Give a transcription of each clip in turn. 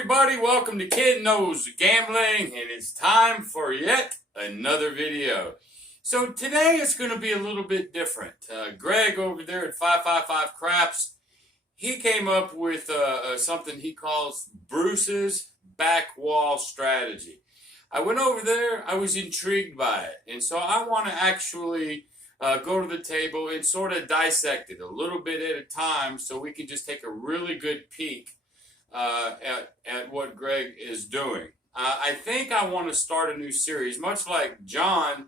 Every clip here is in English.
everybody, welcome to Kenknowsgambling, and it's time for yet another video. So today it's going to be a little bit different. Greg over there at 555 Craps, he came up with something he calls Bruce's back wall strategy. I went over there, I was intrigued by it, and so I want to actually go to the table and sort of dissect it a little bit at a time so we can just take a really good peek at what Greg is doing. I think I want to start a new series, much like John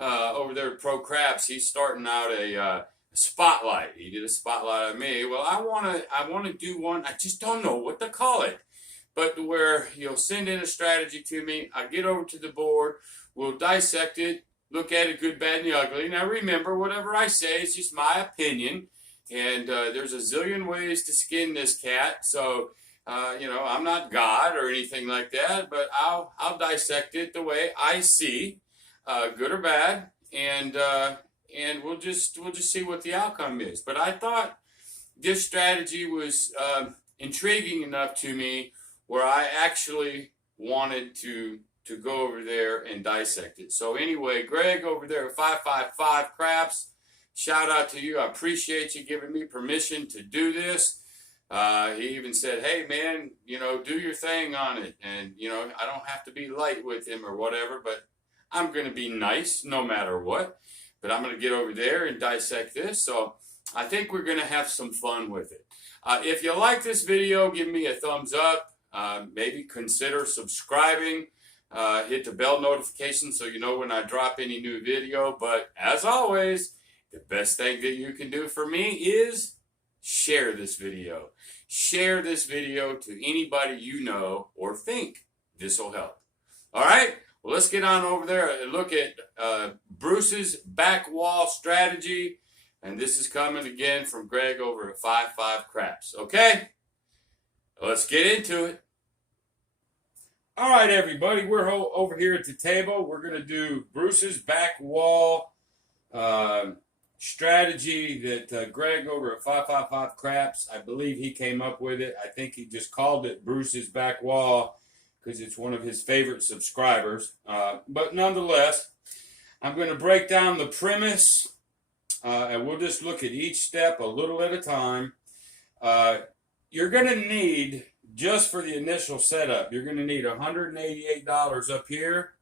over there at Pro Craps. He's starting out a spotlight. He did a spotlight on me. Well, I want to do one. I just don't know what to call it, but where you'll send in a strategy to me. I get over to the board. We'll dissect it, look at it, good, bad, and the ugly. Now remember, whatever I say is just my opinion, and there's a zillion ways to skin this cat. So. I'm not God or anything like that, but I'll dissect it the way I see, good or bad, and we'll just see what the outcome is. But I thought this strategy was intriguing enough to me where I actually wanted to go over there and dissect it. So anyway, Greg over there at 555 Craps, shout out to you. I appreciate you giving me permission to do this. He even said, hey man, do your thing on it. And, I don't have to be light with him or whatever, but I'm going to be nice no matter what. But I'm going to get over there and dissect this. So I think we're going to have some fun with it. If you like this video, give me a thumbs up. Maybe consider subscribing. Hit the bell notification so you know when I drop any new video. But as always, the best thing that you can do for me is share this video. Share this video to anybody you know or think this will help. All right, well, let's get on over there and look at Bruce's back wall strategy. And this is coming again from Greg over at 55 Craps. Okay, let's get into it. All right, everybody, we're over here at the table. We're going to do Bruce's back wall strategy that Greg over at 555 Craps, I believe he came up with it. I think he just called it Bruce's back wall because it's one of his favorite subscribers. But nonetheless, I'm going to break down the premise and we'll just look at each step a little at a time. You're going to need, just for the initial setup, you're going to need $188 up here.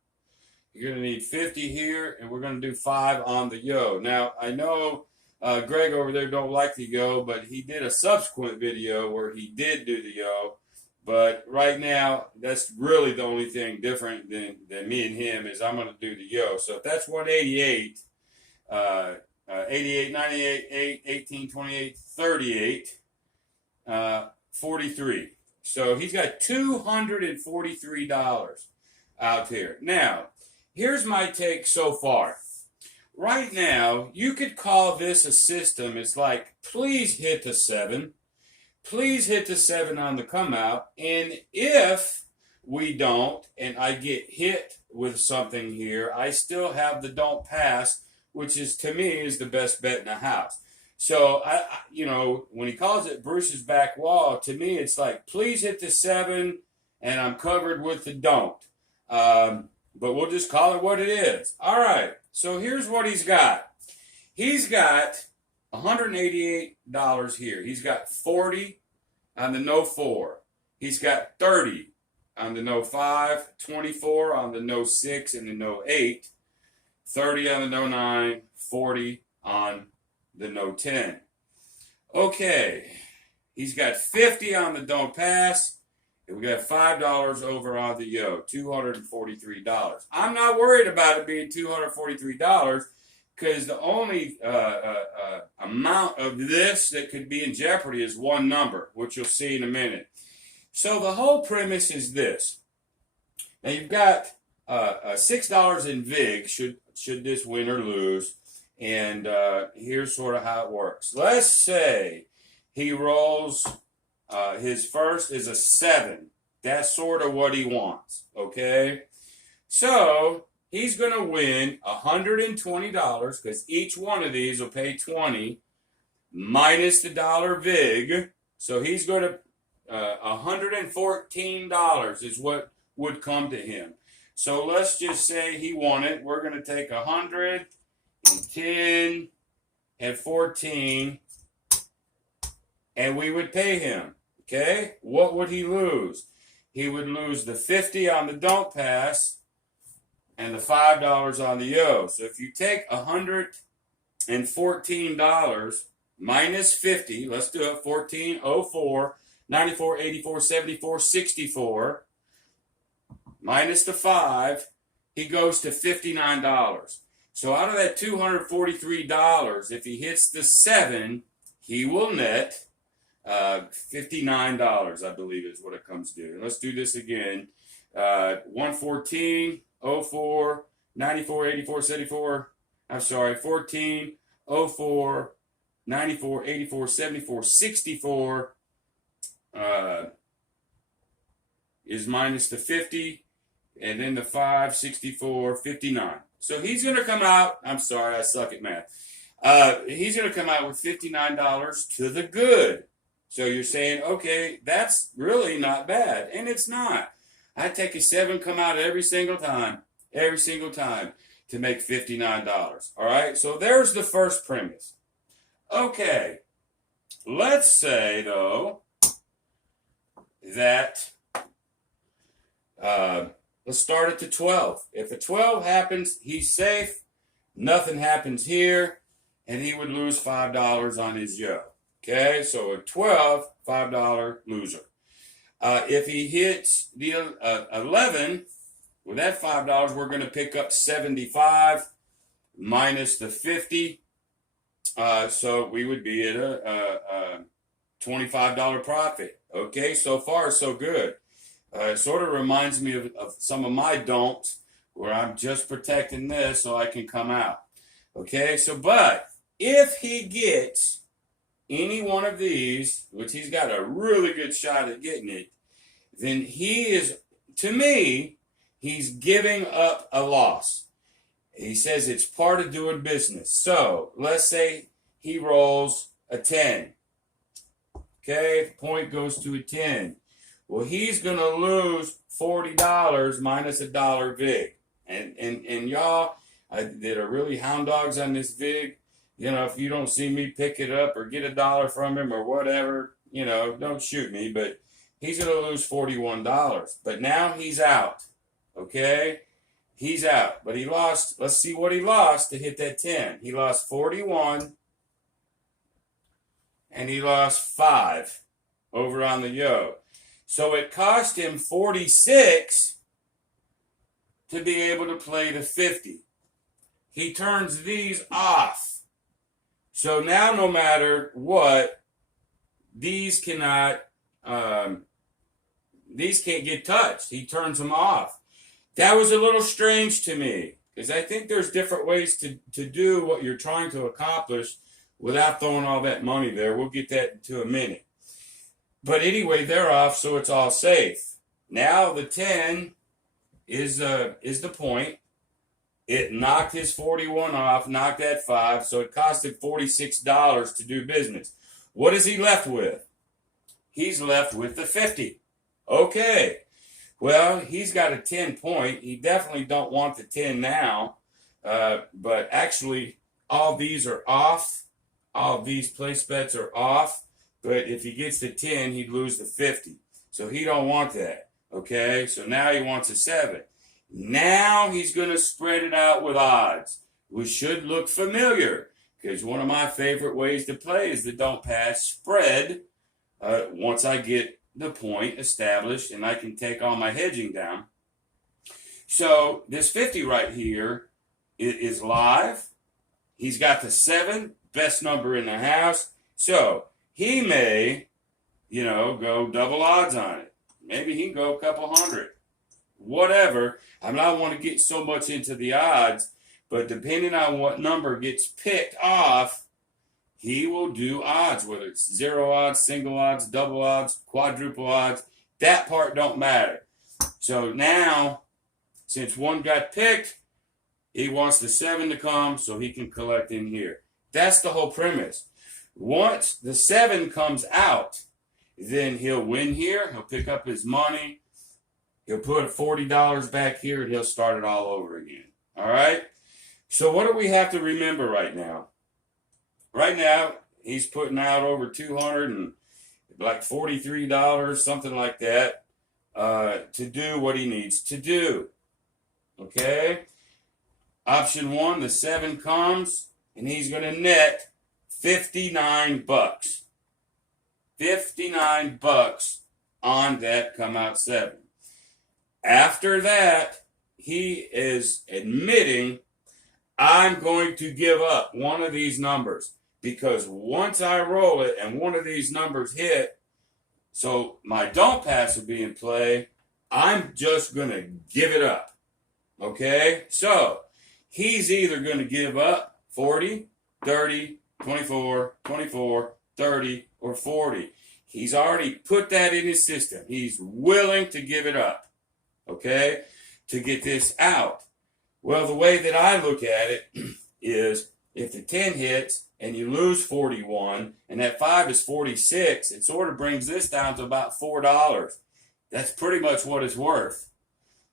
You're going to need 50 here, and we're going to do 5 on the yo. Now, I know Greg over there don't like the yo, but he did a subsequent video where he did do the yo. But right now, that's really the only thing different than me and him is I'm going to do the yo. So if that's 188, 88, 98, 8, 18, 28, 38, 43. So he's got $243 out here. Now, here's my take so far. Right now, you could call this a system. It's like, please hit the 7. Please hit the 7 on the come out. And if we don't, and I get hit with something here, I still have the don't pass, which is, to me, is the best bet in the house. So, when he calls it Bruce's back wall, to me, it's like, please hit the 7, and I'm covered with the don't. But we'll just call it what it is. All right, so here's what he's got. He's got $188 here. He's got 40 on the no 4. He's got 30 on the no 5, 24 on the no 6 and the no 8, 30 on the no 9, 40 on the no 10. Okay, he's got 50 on the don't pass. And we got $5 over on the yo, $243. I'm not worried about it being $243 because the only amount of this that could be in jeopardy is one number, which you'll see in a minute. So the whole premise is this. Now you've got $6 in VIG should this win or lose, and here's sort of how it works. Let's say he rolls. His first is a 7. That's sort of what he wants, okay? So he's going to win $120 because each one of these will pay $20 minus the dollar VIG. So he's going to $114 is what would come to him. So let's just say he won it. We're going to take 110 and 14, and we would pay him. Okay? What would he lose? He would lose the 50 on the don't pass and the $5 on the yo. So if you take $114 minus 50, let's do it, 1404, 94, 84, 74, 64, minus the 5, he goes to $59. So out of that $243, if he hits the 7, he will net $59, I believe is what it comes to. Let's do this again. 114, 04, 94, 84, 74. I'm sorry, 14, 04, 94, 84, 74, 64 is minus the 50, and then the 5, 64, 59. So he's going to come out, I'm sorry, I suck at math. He's going to come out with $59 to the good. So you're saying, okay, that's really not bad. And it's not. I take a 7, come out every single time to make $59. All right, so there's the first premise. Okay, let's say, though, that, let's start at the 12. If a 12 happens, he's safe. Nothing happens here, and he would lose $5 on his yo. Okay, so a 12, $5 loser. If he hits the 11, with that $5, we're going to pick up 75 minus the 50. So we would be at a $25 profit. Okay, so far so good. It sort of reminds me of some of my don'ts where I'm just protecting this so I can come out. Okay, so but if he gets any one of these, which he's got a really good shot at getting it, then he is, to me, he's giving up a loss. He says it's part of doing business. So let's say he rolls a 10. Okay, the point goes to a 10. Well, he's going to lose $40 minus a dollar VIG. And y'all that are really hound dogs on this VIG, you know, if you don't see me pick it up or get $1 from him or whatever, you know, don't shoot me. But he's going to lose $41. But now he's out. Okay? He's out. But he lost, let's see what he lost to hit that 10. He lost 41. And he lost 5 over on the yo. So it cost him 46 to be able to play the 50. He turns these off. So now no matter what, these can't get touched. He turns them off. That was a little strange to me because I think there's different ways to do what you're trying to accomplish without throwing all that money there. We'll get that into a minute. But anyway, they're off, so it's all safe. Now the 10 is the point. It knocked his 41 off, knocked that 5, so it cost him $46 to do business. What is he left with? He's left with the 50. Okay. Well, he's got a 10 point. He definitely don't want the 10 now. But actually, all these are off. All these place bets are off. But if he gets the 10, he'd lose the 50. So he don't want that. Okay? So now he wants a 7. Now he's going to spread it out with odds, which should look familiar. Because one of my favorite ways to play is the don't pass spread. Once I get the point established and I can take all my hedging down. So this 50 right here is live. He's got the 7, best number in the house. So he may, go double odds on it. Maybe he can go a couple hundred. Whatever. I don't want to get so much into the odds, but depending on what number gets picked off, he will do odds, whether it's 0 odds, single odds, double odds, quadruple odds. That part don't matter. So now, since one got picked, he wants the 7 to come so he can collect in here. That's the whole premise. Once the 7 comes out, then he'll win here. He'll pick up his money. He'll put $40 back here, and he'll start it all over again. All right? So what do we have to remember right now? Right now, he's putting out over $243, something like that, to do what he needs to do. Okay? Option 1, the 7 comes, and he's going to net 59 bucks. 59 bucks on that come out 7. After that, he is admitting, I'm going to give up one of these numbers, because once I roll it and one of these numbers hit, so my don't pass will be in play, I'm just going to give it up. Okay? So he's either going to give up 40, 30, 24, 24, 30, or 40. He's already put that in his system. He's willing to give it up. Okay? To get this out. Well, the way that I look at it is if the 10 hits and you lose 41 and that 5 is 46, it sort of brings this down to about $4. That's pretty much what it's worth.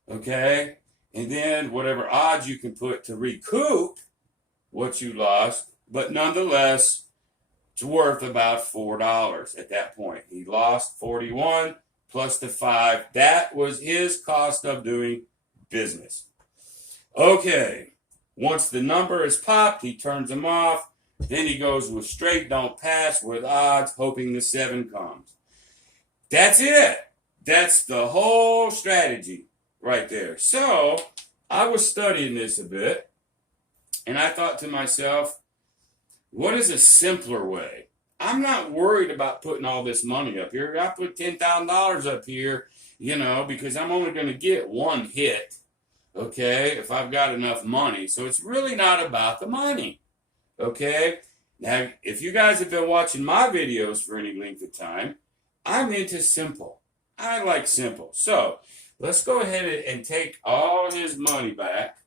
Okay? And then whatever odds you can put to recoup what you lost, but nonetheless, it's worth about $4 at that point. He lost 41 plus the 5. That was his cost of doing business. Okay, once the number is popped, he turns them off. Then he goes with straight don't pass with odds, hoping the 7 comes. That's it. That's the whole strategy right there. So I was studying this a bit, and I thought to myself, what is a simpler way? I'm not worried about putting all this money up here. I put $10,000 up here, because I'm only going to get one hit, okay, if I've got enough money. So it's really not about the money, okay? Now, if you guys have been watching my videos for any length of time, I'm into simple. I like simple. So let's go ahead and take all his money back.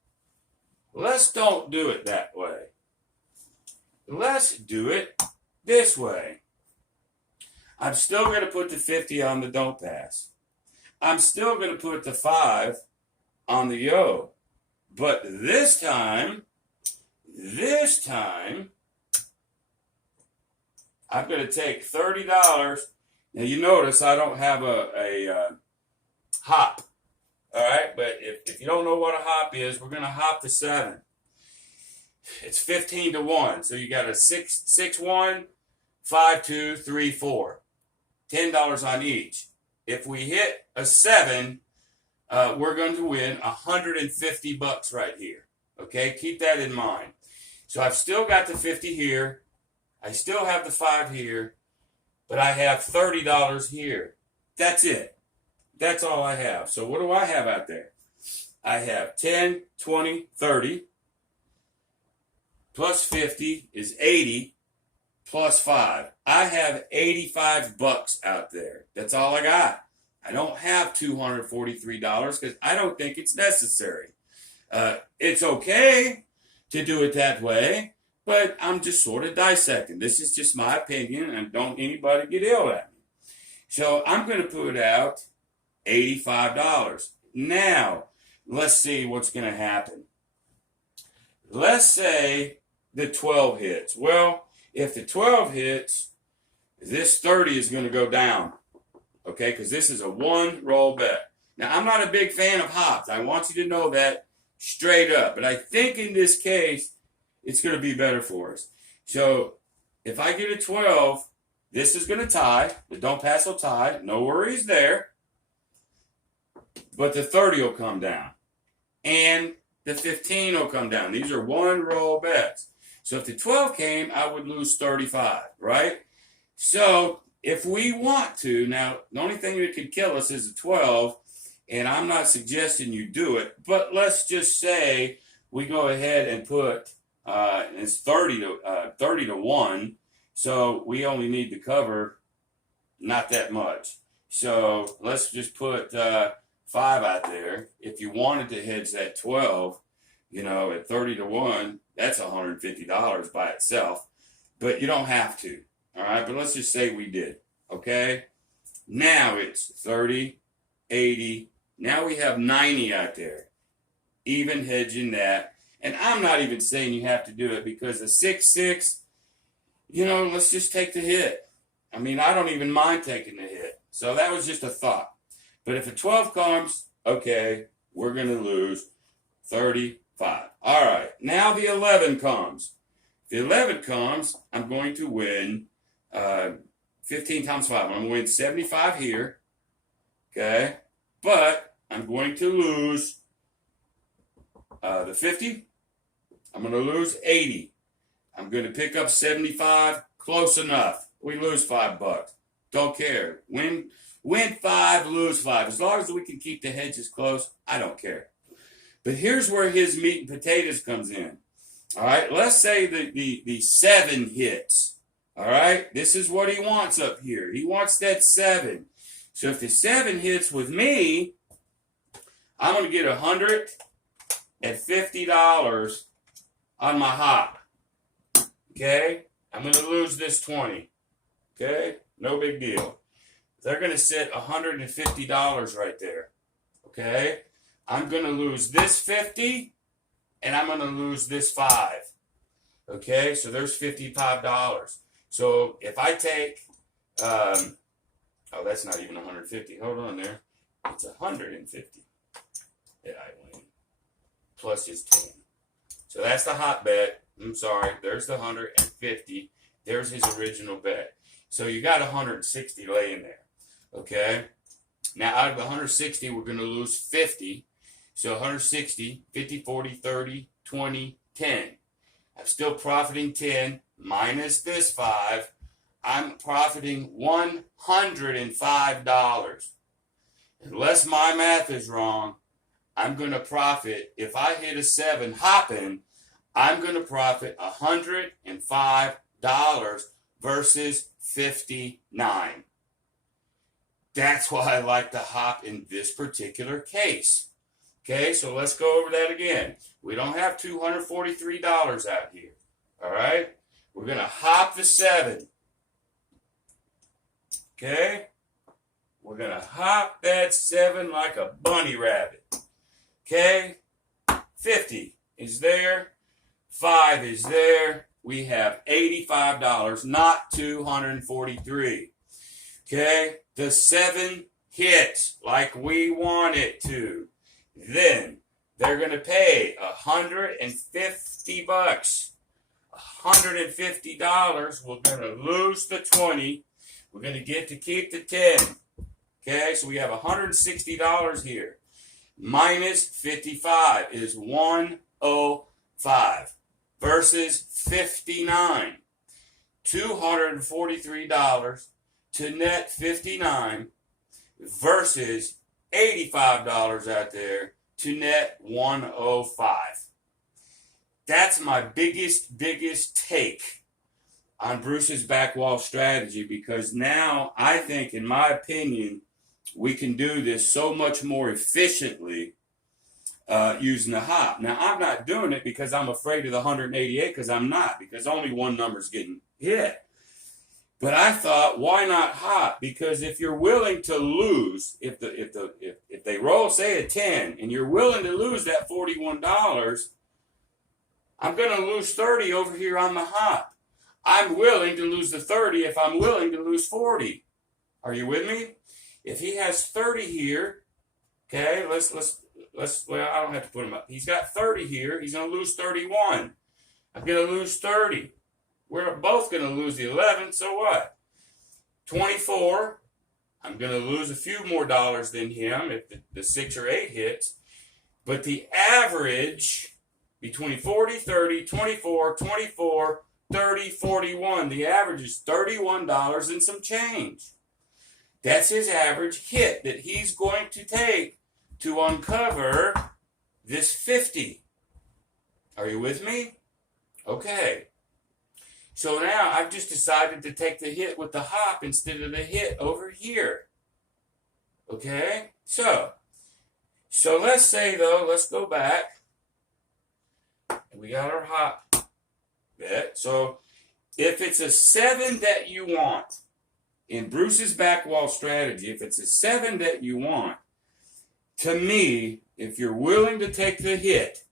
Let's don't do it that way. Let's do it this way. I'm still going to put the 50 on the don't pass. I'm still going to put the 5 on the yo. But this time, I'm going to take $30. Now you notice I don't have a hop. All right, but if you don't know what a hop is, we're going to hop the 7. It's 15 to 1. So you got a 6-1, 5-2, 3-4. $10 on each. If we hit a 7, we're going to win $150 right here. Okay, keep that in mind. So I've still got the 50 here. I still have the 5 here, but I have $30 here. That's it. That's all I have. So what do I have out there? I have 10, 20, 30. Plus 50 is 80, plus 5. I have $85 out there. That's all I got. I don't have $243 because I don't think it's necessary. It's okay to do it that way, but I'm just sort of dissecting. This is just my opinion, and don't anybody get ill at me. So I'm going to put out $85. Now, let's see what's going to happen. Let's say the 12 hits. Well, if the 12 hits, this 30 is going to go down, okay, because this is a 1-roll bet. Now, I'm not a big fan of hops. I want you to know that straight up, but I think in this case, it's going to be better for us. So if I get a 12, this is going to tie. The don't pass will tie. No worries there. But the 30 will come down. And the 15 will come down. These are 1-roll bets. So if the 12 came, I would lose 35, right? So if we want to, now, the only thing that could kill us is a 12, and I'm not suggesting you do it, but let's just say we go ahead and put, it's 30 to 1, so we only need to cover not that much. So let's just put 5 out there. If you wanted to hedge that 12, at 30 to 1, that's $150 by itself. But you don't have to. All right. But let's just say we did. Okay. Now it's 30, 80. Now we have 90 out there. Even hedging that. And I'm not even saying you have to do it because the 6-6, let's just take the hit. I mean, I don't even mind taking the hit. So that was just a thought. But if a 12 comes, okay, we're going to lose 35. All right, now the 11 comes. If the 11 comes, I'm going to win 15 times 5. I'm going to win 75 here, okay? But I'm going to lose the 50. I'm going to lose 80. I'm going to pick up 75. Close enough. We lose $5. Don't care. Win 5, lose 5. As long as we can keep the hedges close, I don't care. But here's where his meat and potatoes comes in. All right, let's say the 7 hits. All right, this is what he wants up here. He wants that 7. So if the 7 hits with me, I'm going to get $150 on my hop. Okay, I'm going to lose this 20. Okay, no big deal. They're going to sit $150 right there. Okay, I'm going to lose this 50, and I'm going to lose this 5. Okay, so there's $55. So if I take, that's not even 150. Hold on there. It's 150 that I win. Plus his 10. So that's the hot bet. I'm sorry. There's the 150. There's his original bet. So you got 160 laying there. Okay. Now out of the 160, we're going to lose 50. So 160, 50, 40, 30, 20, 10. I'm still profiting 10 minus this 5. I'm profiting $105. Unless my math is wrong, I'm going to profit, if I hit a 7 hopping, I'm going to profit $105 versus 59. That's why I like to hop in this particular case. Okay, so let's go over that again. We don't have $243 out here. All right? We're going to hop the 7. Okay? We're going to hop that 7 like a bunny rabbit. Okay? 50 is there. 5 is there. We have $85, not $243. Okay? The 7 hits like we want it to. Then they're going to pay $150. $150. We're going to lose the 20. We're going to get to keep the 10. Okay, so we have $160 here. Minus 55 is 105 versus 59. $243 to net 59 versus $85 out there to net 105. That's my biggest take on Bruce's backwall strategy, because now I think, in my opinion, we can do this so much more efficiently using the hop. Now, I'm not doing it because I'm afraid of the 188, because I'm not, because only one number's getting hit. But I thought, why not hop? Because if you're willing to lose, if they roll, say, a 10, and you're willing to lose that $41, I'm going to lose 30 over here on the hop. I'm willing to lose the 30 if I'm willing to lose 40. Are you with me? If he has 30 here, okay, well, I don't have to put him up. He's got 30 here. He's going to lose 31. I'm going to lose 30. We're both going to lose the 11, so what? 24. I'm going to lose a few more dollars than him if the 6 or 8 hits. But the average between 40, 30, 24, 24, 30, 41, the average is $31 and some change. That's his average hit that he's going to take to uncover this 50. Are you with me? Okay. So now I've just decided to take the hit with the hop instead of the hit over here. Okay? So let's say, though, let's go back. We got our hop bet. So if it's a 7 that you want, in Bruce's back wall strategy, if it's a 7 that you want, to me, if you're willing to take the hit,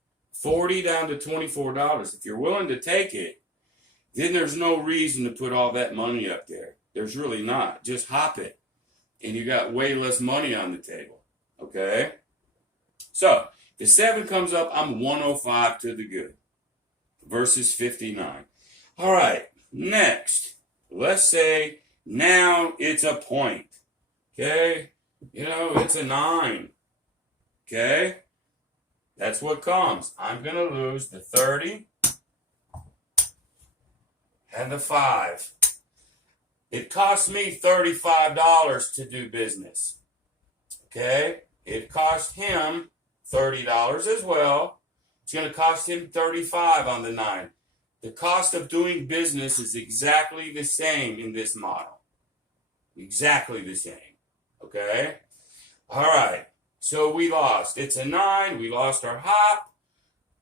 $40 down to $24, if you're willing to take it, then there's no reason to put all that money up there. There's really not. Just hop it. And you got way less money on the table. Okay? So, if the 7 comes up, I'm 105 to the good versus 59. All right, next. Let's say now it's a point. Okay? You know, it's a 9. Okay? That's what comes. I'm going to lose the 30 and the 5. It cost me $35 to do business. Okay? It cost him $30 as well. It's going to cost him $35 on the 9. The cost of doing business is exactly the same in this model. Exactly the same. Okay? All right. So we lost. It's a 9. We lost our hop.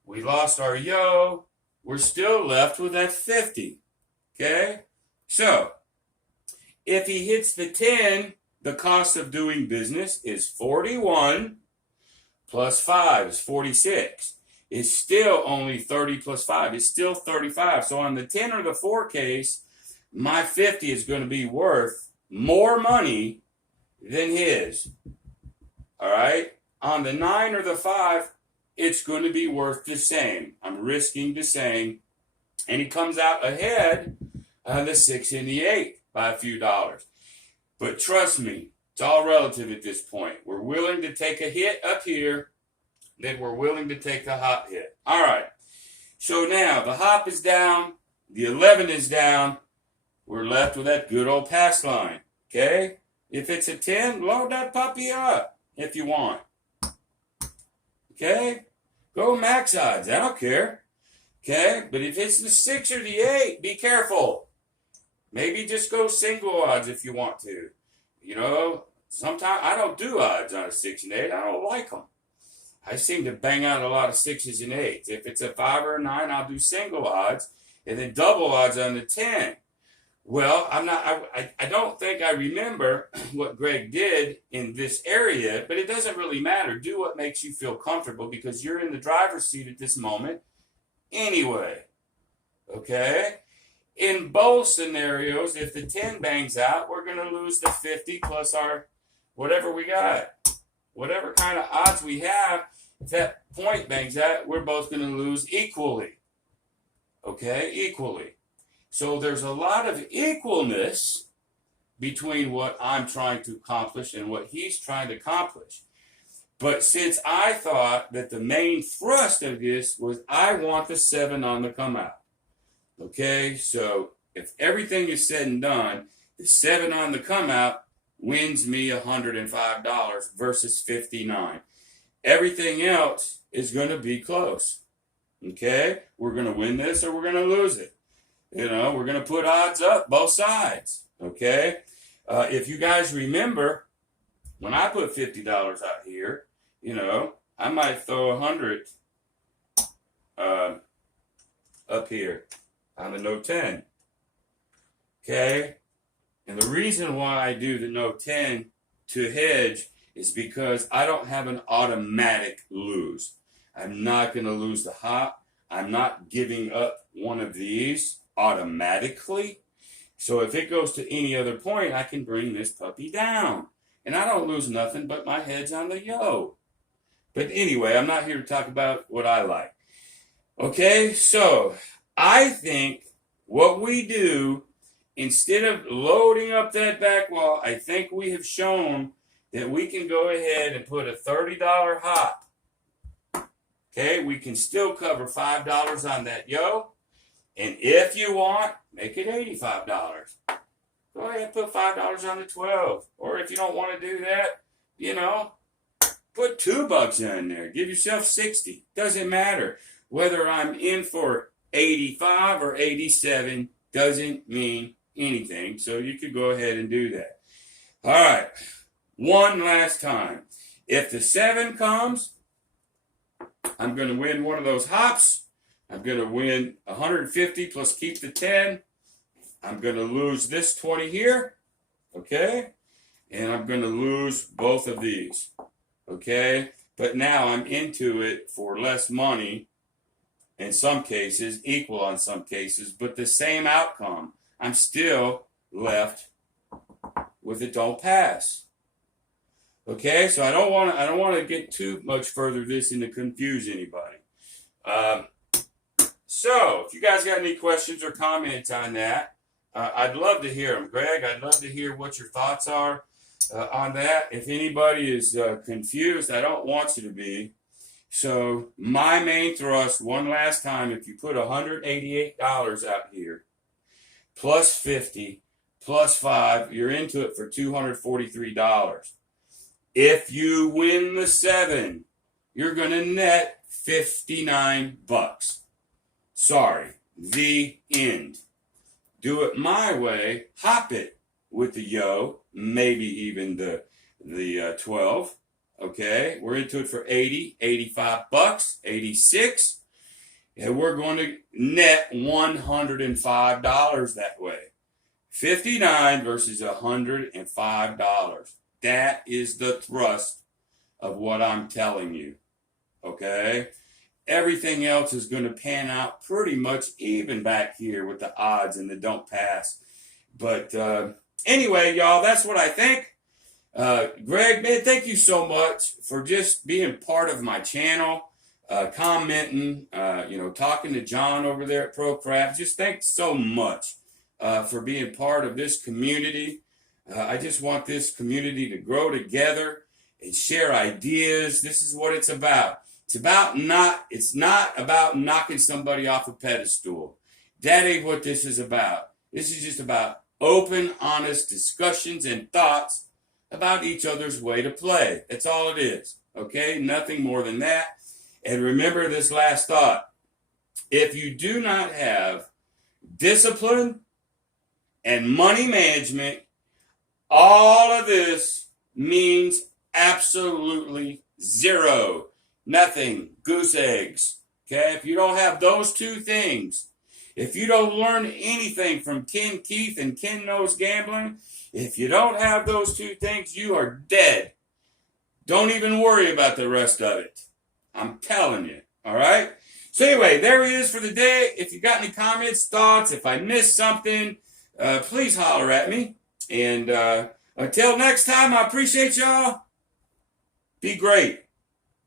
We lost our yo. We're still left with that 50. Okay? So, if he hits the 10, the cost of doing business is 41 plus 5 is 46. It's still only 30 plus 5. It's still 35. So on the 10 or the 4 case, my 50 is going to be worth more money than his. All right? On the 9 or the 5, it's going to be worth the same. I'm risking the same. And he comes out ahead on the 6 and the 8 by a few dollars. But trust me, it's all relative at this point. We're willing to take a hit up here, then we're willing to take the hop hit. All right. So now the hop is down, the 11 is down. We're left with that good old pass line. Okay? If it's a 10, load that puppy up if you want. Okay? Go max odds. I don't care. Okay? But if it's the 6 or the 8, be careful. Maybe just go single odds if you want to. You know, sometimes I don't do odds on a 6 and 8. I don't like them. I seem to bang out a lot of 6s and 8s. If it's a 5 or a 9, I'll do single odds and then double odds on the 10. Well, I don't think I remember what Greg did in this area, but it doesn't really matter. Do what makes you feel comfortable because you're in the driver's seat at this moment anyway. Okay? In both scenarios, if the 10 bangs out, we're going to lose the 50 plus our whatever we got. Whatever kind of odds we have, if that point bangs out, we're both going to lose equally. Okay? Equally. So there's a lot of equalness between what I'm trying to accomplish and what he's trying to accomplish. But since I thought that the main thrust of this was I want the 7 on the come out. Okay, so if everything is said and done, the 7 on the come out wins me $105 versus 59. Everything else is going to be close. Okay, we're going to win this or we're going to lose it. You know, we're going to put odds up both sides. Okay, if you guys remember, when I put $50 out here, you know, I might throw 100 up here on the no 10. Okay? And the reason why I do the no 10 to hedge is because I don't have an automatic lose. I'm not going to lose the hop. I'm not giving up one of these automatically. So if it goes to any other point, I can bring this puppy down. And I don't lose nothing but my head's on the yo. But anyway, I'm not here to talk about what I like. Okay, so I think what we do, instead of loading up that back wall, I think we have shown that we can go ahead and put a $30 hop. Okay, we can still cover $5 on that yo. And if you want, make it $85. Go ahead and put $5 on the 12. Or if you don't want to do that, you know, put $2 in there. Give yourself 60. Doesn't matter. Whether I'm in for 85 or 87 doesn't mean anything. So you could go ahead and do that. All right. One last time. If the 7 comes, I'm going to win one of those hops. I'm going to win 150 plus keep the 10. I'm going to lose this 20 here. okay? And I'm going to lose both of these, okay? But now I'm into it for less money in some cases, equal on some cases, but the same outcome. I'm still left with a don't pass. Okay, so I don't want to get too much further this and to confuse anybody. So if you guys got any questions or comments on that, I'd love to hear them. Greg, I'd love to hear what your thoughts are on that. If anybody is confused, I don't want you to be. So my main thrust, one last time, if you put $188 out here, plus 50, plus 5, you're into it for $243. If you win the 7, you're going to net $59. Sorry, the end. Do it my way, hop it with the yo, maybe even the 12. Okay, we're into it for 80, 85 bucks, 86. And we're going to net $105 that way. 59 versus $105. That is the thrust of what I'm telling you. Okay? Everything else is going to pan out pretty much even back here with the odds and the don't pass. But anyway, y'all, that's what I think. Greg, man, thank you so much for just being part of my channel, commenting, talking to John over there at Pro Craft. Just thanks so much for being part of this community. I just want this community to grow together and share ideas. This is what it's about. It's not about knocking somebody off a pedestal. That ain't what this is about. This is just about open, honest discussions and thoughts about each other's way to play. That's all it is. Okay? Nothing more than that. And remember this last thought. If you do not have discipline and money management, all of this means absolutely zero. Nothing. Goose eggs. Okay? If you don't have those two things, if you don't learn anything from Ken Keith and Kenknowsgambling, if you don't have those two things, you are dead. Don't even worry about the rest of it. I'm telling you. All right? So anyway, there he is for the day. If you got any comments, thoughts, if I missed something, please holler at me. And until next time, I appreciate y'all. Be great.